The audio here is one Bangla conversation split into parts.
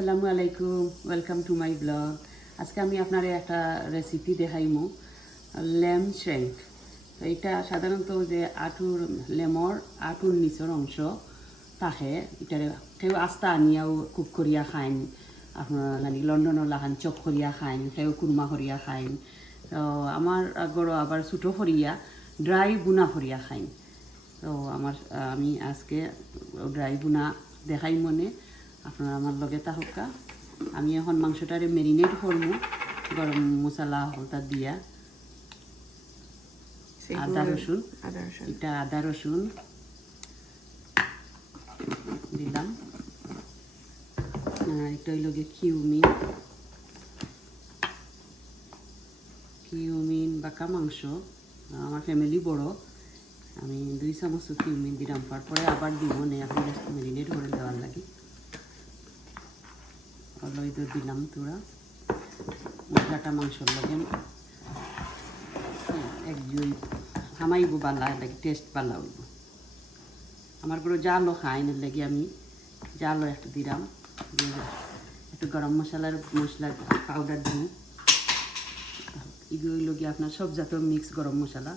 আসসালামু আলাইকুম, ওয়েলকাম টু মাই ব্লগ। আজকে আমি আপনার একটা রেসিপি দেখাইমু, ল্যাম শ্যাঙ্ক। তো এটা সাধারণত যে লেমর আঁটুর নিচের অংশ থাকে, এটারে কেউ আস্তা আনিয়াও কুক করিয়া খাইন, আপনার মানে লন্ডনের লাহান চপ করিয়া খাইন, কেউ কুরমা করিয়া খাইন। তো আমার গড় আবার ছোটো করিয়া ড্রাই বুনা করিয়া খাইন। তো আমি আজকে ড্রাই বুনা দেখাই মনে, আপনারা আমার লগে তাহকা। আমি এখন মাংসটারে মেরিনেট করবো গরম মশলা হলতা দিয়া, আদা রসুন, এটা আদা রসুন দিলাম, এটা হইল গিয়ে কিউমিন বাঁকা মাংস। আমার ফ্যামিলি বড়, আমি 2 চামচ কিউমিন দিলাম, তারপরে আবার দিব নে এখন মেরিনেট করে দেওয়ার লাগে। লই তো দিলাম তোরা মশলাটা মাংসর লগে একজুই হামাইব, বালা লাগে, টেস্ট বালা হইব। আমার করে জালও খাই না লাগে, আমি জালও একটু দিলাম, একটু গরম মশলা পাউডার দিই। এগুলো হইল গিয়ে আপনার সব জাতীয় মিক্স গরম মশলা।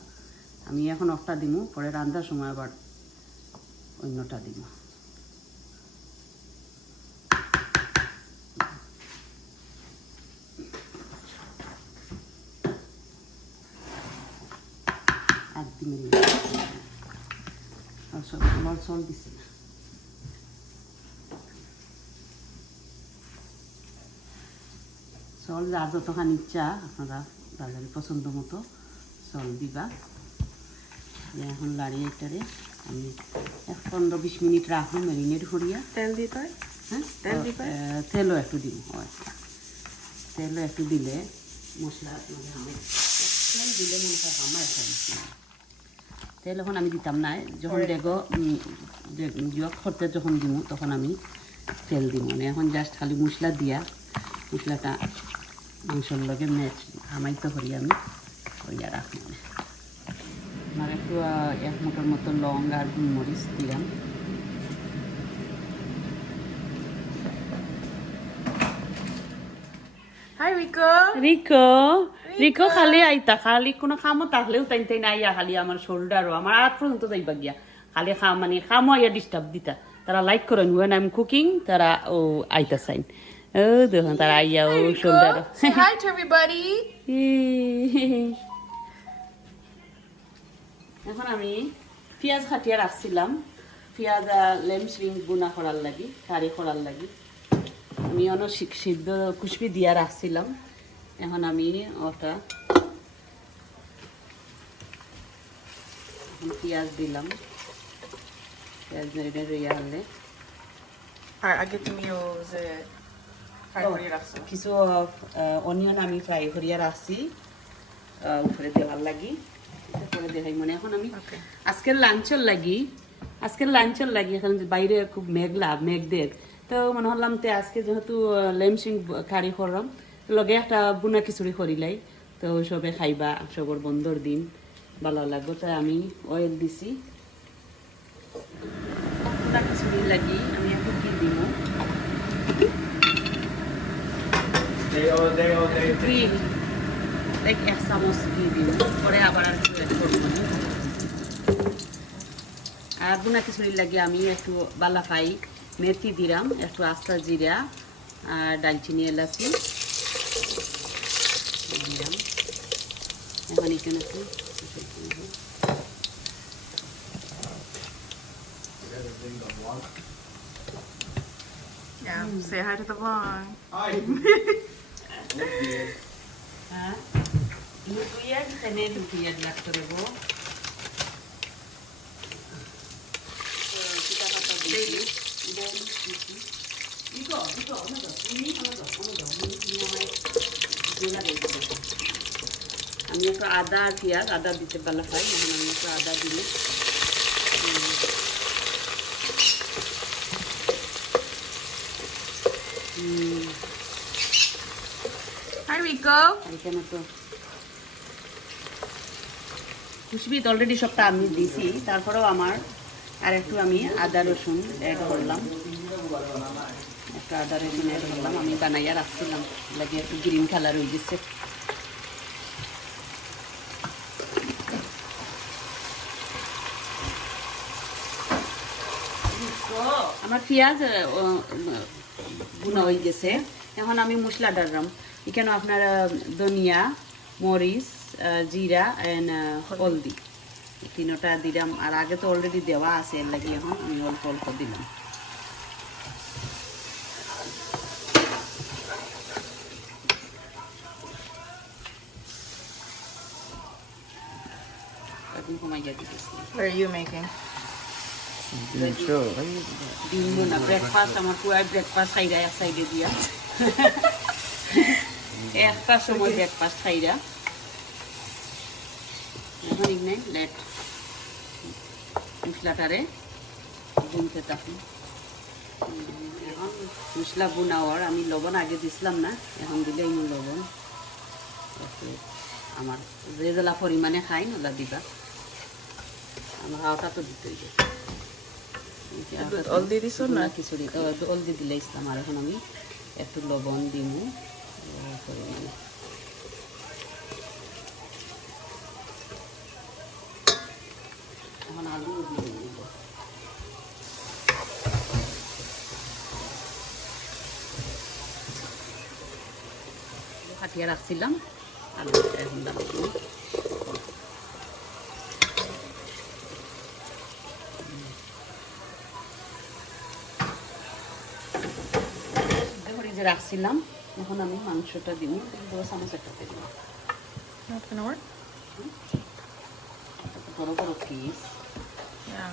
আমি এখন একটা দিব, পরে রান্নার সময় আবার অন্যটা দিব। চল দিছি না, চল যার যতখানি ইচ্ছা আপনারা বাজারে পছন্দ মতো চল দিবা। এখন লাড়িয়ে এটারে আমি 15-20 মিনিট রাখবো ম্যারিনেট করিয়া। তেল দিতে হয়? হ্যাঁ, তেলও একটু দিব, হয় তেলও একটু দিলে মশলা তেল দিলে মনে হয় আমার তেল এখন আমি দিতাম না, যখন দেখো জগ করতে যখন দিব তখন আমি তেল দিব। মানে এখন জাস্ট খালি মশলা দিয়া মশলাটা মাংসর লগে ম্যাচ হামাইতে করি আমি করিয়া রাখি। আমার একটু 1 মুঠোর মতো লং আর মরিচ দিলাম। Hi Rico. রিকো খালি আইতা, খালি কোনো খামো থাকলেও তাই না আইয়া, খালি আমার শোল্ডারও আমার হাত পর্যন্ত যাইবা গিয়া, খালি মানে খামো আইয়া ডিস্টার্ব দিতা। তারা লাইক করেন ওয়েন আই এম কুকিং, তারা ও আইতা চাইন, ও দেখুন তারা আইয়া ও shoulder. Say hi to everybody. এখন আমি পেঁয়াজ কাটিয়ে রাখছিলাম, পেঁয়াজ লেম শ্রিঙ্ক বুনা করার লাগি, কারি করার লাগি। আমি অনেক সিদ্ধ কুচবি দিয়া রাখছিলাম। এখন আমি ওটা পেঁয়াজ দিলাম, পেঁয়াজ মেরিনেট হইয়া হলে আর আগে তুমি ও যে ফ্রাই করে রাখছো কিছু অনিয়ন আমি ফ্রাই করিয়া রাখছি উপরে দেওয়ার লাগি, পরে দেখাই মনে। এখন আমি আজকের লাঞ্চের লাগি এখন বাইরে খুব মেঘ তো মনে হলাম তে আজকে যেহেতু লেমসিং কারি করলাম, লগে একটা বুনা খিচুড়ি করিলাই, তো সবে খাইবা, সবর বন্ধর দিন ভালো লাগবে। তাই আমি অয়েল দিছি বুনা খিচুড়ি লাগি। আমি একটু কি দিব, লাইক 1 চামচ ঘি দিব, পরে আবার আর কিছু অ্যাড করবো না। আর বুনা খিচুড়ির লাগে আমি একটু বালা খাই মেথি দিলাম, একটু আস্তা জিরা আর দালচিনি এলাচি দিলাম। এখন এখানে একটু Yeah, say hi to the vlog. Hi. হ্যাঁ লুটিয়া এখানে লুটিয়া লাগতে দেবো। আমি একটু আদা আর পেঁয়াজ, আদা দিতে ভালো খাই, এখন আমি একটু আদা দিলে Hi Rico. এখানে তো খুশবিত অলরেডি সবটা আমি দিছি, তারপরেও আমার আর একটু আমি আদা রসুন অ্যাড করলাম। একটা আদা রসুন অ্যাড করলাম, আমি বানাইয়া রাখছিলাম, লাগে একটু গ্রিন কালার হয়ে গেছে। আমার পেঁয়াজ বুনা হয়ে গেছে, এখন আমি মশলা ডাললাম। এখানে আপনার ধনিয়া, মরিচ, জিরা এন্ড হলদি তিনটা দিলাম, আর আগে তো অলরেডি দেওয়া আছে, এর লাগে এখন আমি অল্প অল্প দিলাম। এখন কমাইয়া দিতেছি। What are you making? ডিম না ব্রেকফাস্ট, আমার পুরো ব্রেকফাস্ট খাইরা এক সাইডে দিয়া একটা সময় ব্রেকফাস্ট খাইরা। এখন ইগনাই লেট মশলাটারে বুনতে থাকি। এখন মশলা বুনাওয়ার আমি লবণ আগে দিছিলাম না, এখন দিলে ইমন লবণ আমার যে জেলা পরিমাণে খাই ওলা দিবা, আমার হাওটা তো দিতেই যায়। all দিয়ে দিছো না? খিচুড়ি অল দিয়ে দিলে ইসলাম। আর এখন আমি একটু লবণ দিমু পরিমাণে। এখন আলু দিয়ে দিব। কাটিয়ে রাখছিলাম, আলু এখন দাম দিব। রাখছিলাম, এখন আমি মাংসটা দিব, বড় চামচ একটাতে দিব। Not gonna work? বড় বড় পিস। Yeah.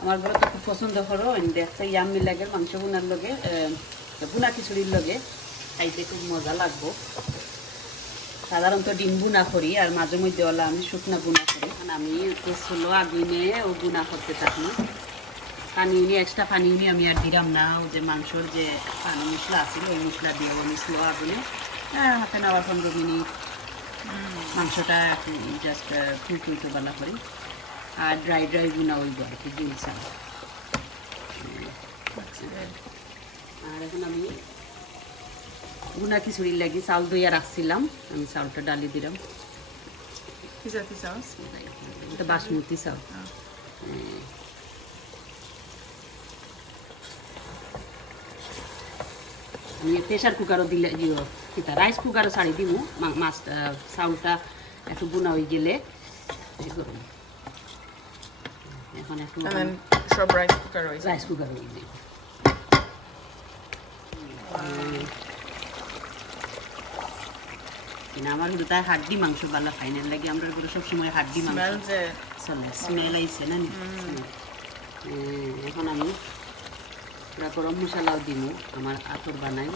আমার ঘরে তো খুব পছন্দ করো, দেখতে ইয়াম্মি লাগে মাংস বোনার লগে, বুনা খিচুড়ির লগে খাইতে খুব মজা লাগবো। সাধারণত ডিম বুনা করি, আর মাঝে মধ্যে ওলা আমি শুকনা বুনা করি। আমি তো ছোলো আগুনে ও বুনা করতে থাকি, পানি নিয়ে এক্সট্রা পানি নিয়ে আমি আর দিলাম না। ও যে মাংসর যে পানি মশলা আছিল ওই মশলা দিয়ে আমি স্লো আগুনে হাতে নেওয়ার 15 মিনিট মাংসটা জাস্ট ফুলটুলতে বালা করি, আর ড্রাই ড্রাই বুনা হইব আর কি দিন চাল। আর এখন আমি বুনা খিচুড়ির লাগি চাউল দইয়া রাখছিলাম, আমি চাউলটা ডালি দিলাম। Pizza sauce? এটা বাসমতি চাউল। আমি প্রেশার কুকারও দিলে দিও, কিতা রাইস কুকারও ছাড়ি দিব, মাছ চাউলটা একটু বুনা হয়ে গেলে করুন। এখন একটু And then shrub rice cooker রয়েছে? রাইস কুকার হয়ে দিব। আমার কিন্তু তাই হাড্ডি মাংস ভালো খাই না, লাগে আমরা গুলো সবসময় হাড্ডি মাংস চলে। স্মেল আইছে না? এখন আমি পুরা গরম মশলাও দিব, আমার আতর বানাই।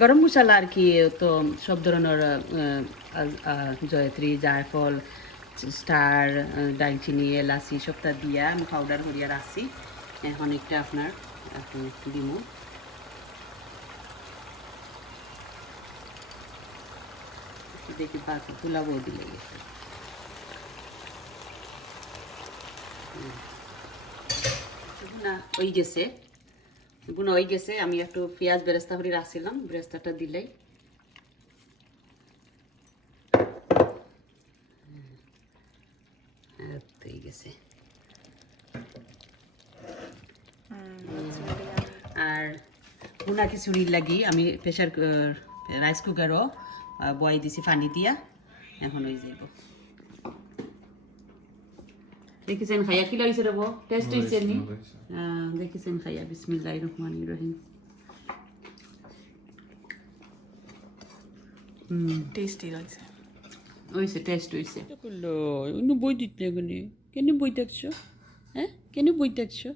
গরম মশলা আর কি তো সব ধরনের জয়ত্রী, জায়ফল, স্টার, দারচিনি, এলাচি সবটা দিয়া আমি পাউডার করিয়া রাখছি। এখন একটা আপনার দিব, দেখি বাকি পোলাবও দিলে গেছে। বুনা হয়ে গেছে, বুনা হয়ে গেছে। আমি একটু পেঁয়াজ বেরেস্তা করে রাখছিলাম, বেরেস্তাটা দিলেই হয়ে গেছে। আর বুনা খিচুড়ির লাগি আমি প্রেশার রাইস কুকারও বয় দিছি পানি দিয়া, এখন হয়ে যাইব। দেখেছেন খাইয়া কি লাগছে রব? টেস্ট হয়েছে নি? দেখেছেন খাইয়া? বিসমিল্লাহির রহমানির রহিম। টেস্টি লাগছে, হয়েছে, টেস্ট হয়েছে। অন্য বই দিত না এখানে, কেন বই দেখছো? হ্যাঁ, কেন বই দেখছো?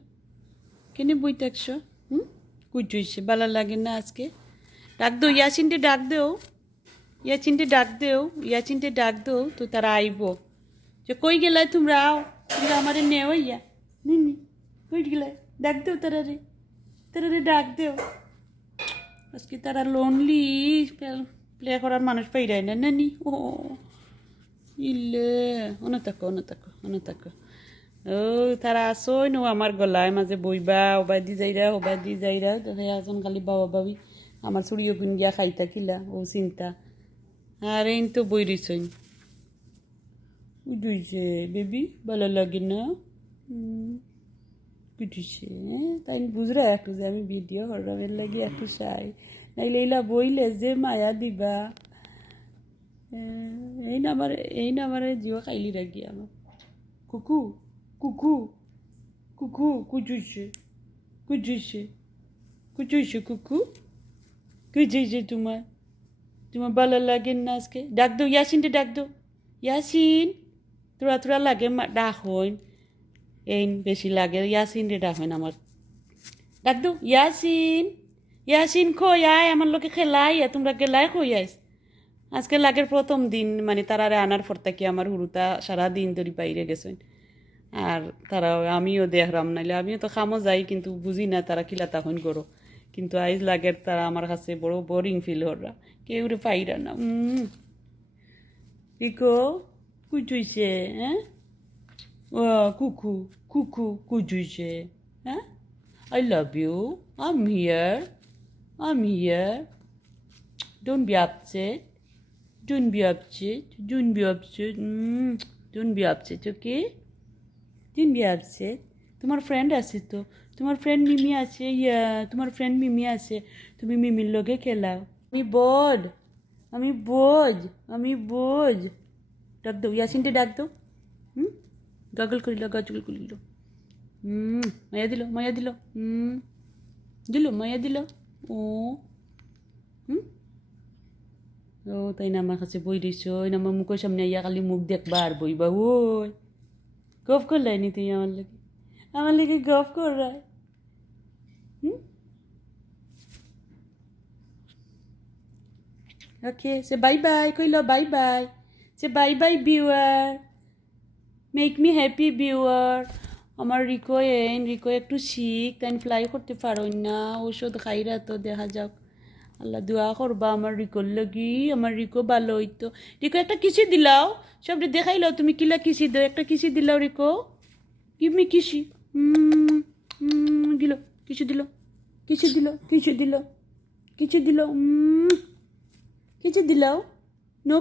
কেন বই দেখছো? কুইট হয়েছে, ভালো লাগে না আজকে? ডাক দেও ইয়াসিনটে, ডাক দেও ইয়াসিনটে, ডাক দেও ইয়াসিনটে, ডাক দেও তো তারা আইব। যে কই গেলাই তোমরা, আও তোমরা আমারে নেও ইয়া নিনি, কই গেলাই? ডাক দেও তারা রে ডাক দেও। আজকে তারা লোনলি প্লে করার মানুষ পাইরাই না নানি ও ইলে অনে থাকো ও তারা আসোই নো আমার গলায় মাঝে বইবা ওবাই দি যাইরা দেখা আসন খালি বাবা বাবি আমার চুড়িও কিন গিয়া খাইতা কিলা ও চিন্তা আর এই তো বই রইছইন উঠুইছে বেবি ভালো লাগে না উঠুইছে তাই বুঝরা একটু যে আমি ভিডিও হরাবের লাগে একটু চাই নাইলে এইলা বইলে যে মায়া দিবা এই নামারে জিও খাইলি রাখি আমার কুকু কুকু কুকু কুচুইছে কুকু কুচুইছে তোমার ভালো লাগে না আজকে ডাক দো ইয়াসিনটা ডাক দো ইয়াসিন তোরা লাগে ডাক হইন এই বেশি লাগে ইয়াসিন রে ডাক হইন আমার ডাক দো ইয়াসিন কই আয় আমার লোকে খেলাই তোমরা গেলাই কই আইস আজকে লাগের প্রথম দিন মানে তারারে আনার পর থেকে আমার হুরুতা সারাদিন ধরে বাইরে গেছেন আর তারা আমিও দেখলাম নাইলে আমিও তো খামো যাই কিন্তু বুঝি না তারা কিলা তখন করো কিন্তু আইজ লাগের তারা আমার কাছে বড় বোরিং ফিল হররা কেউ রে পাইরা না রিকো কুচুইছে হ্যাঁ ও কুকু কুচুইছে হ্যাঁ I love you. I'm here. Don't be upset. Don't be upset, okay? Don't be upset. তোমার ফ্রেন্ড আছে তো তোমার ফ্রেন্ড মিমি আছে তোমার ফ্রেন্ড মিমি আছে তুমি মিমির লগে খেলাও আমি বোঝ ডাক দাও ইয়াসিনটা ডাক দাও গাগল করিল মায়া দিল মায়া দিল ও ও তাই না আমার কাছে বই দিছ ওই না আমার মুখের সামনে ইয়া খালি মুখ দেখবা আর বইবা ওই গপ করলাই নি তুই আমার লেগে গপ করাই ওকে সে বাই কইল বাই সে বাই viewer make me happy viewer আমার রিকো একটু শিখ তাই ফ্লাই করতে পারো না ওষুধ খাইরা তো দেখা যাক আল্লাহ দোয়া করবা আমার রিকোর লাগি আমার রিকো ভালো হইতো রিকো একটা কিসি দিলাও সব দেখাইলাও তুমি কিলা কিসি দাও একটা কিসি দিলাও রিকো গিভ মি কিসি দিল কিছু দিলাও নো